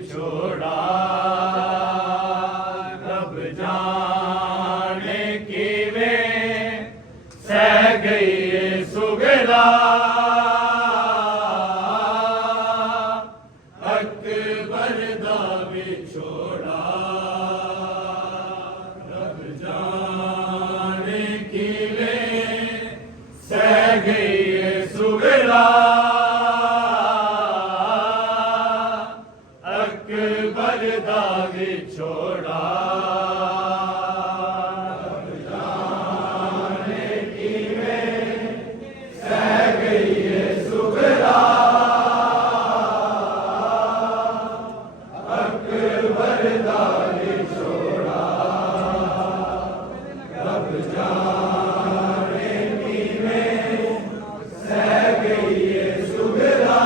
ਵਿਛੋੜਾ ਰੱਬ ਜਾਣੇ ਕਿਵੇਂ ਸਹਿ ਗਈ ਏ ਸੁਗਰਾ ਅਕਬਰ ਦਾ ਵਿਛੋੜਾ ਰੱਬ ਜਾਣੇ ਕਿਵੇਂ ਸਹਿ ਗਈ ਏ ਸੁਗਰਾ ਅਕਬਰ ਦਾ ਵਿਛੋੜਾ ਰੱਬ ਜਾਣੇ ਕਿਵੇਂ ਸਹਿ ਗਈ ਏ ਸੁਗਰਾ ਅਕਬਰ ਦਾ ਵਿਛੋੜਾ ਰੱਬ ਜਾਣੇ ਕਿਵੇਂ ਸਹਿ ਗਈ ਏ ਸੁਗਰਾ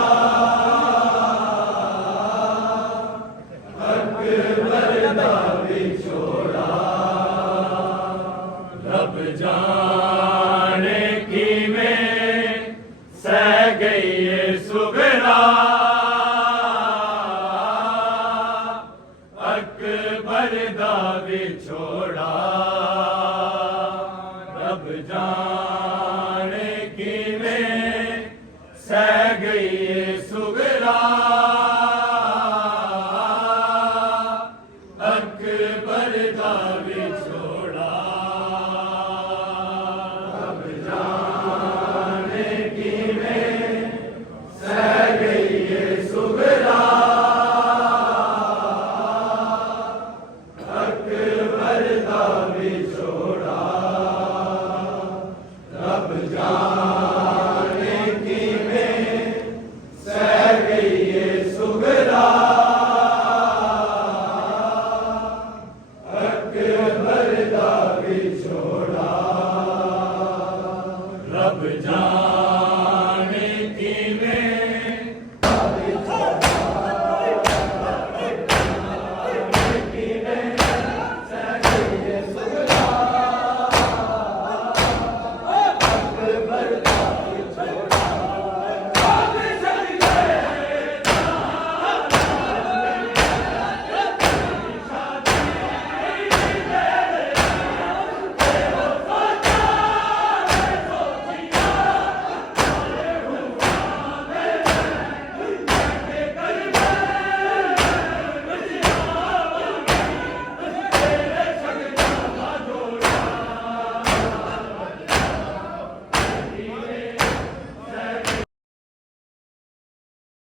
ਅਕਬਰ ਦਾ ਵਿਛੋੜਾ ਰੱਬ ਜਾਣੇ ਕਿਵੇਂ ਸਹਿ ਗਈ ਏ ਸੁਗਰਾ ਅਕਬਰ ਦਾ ਵਿਛੋੜਾ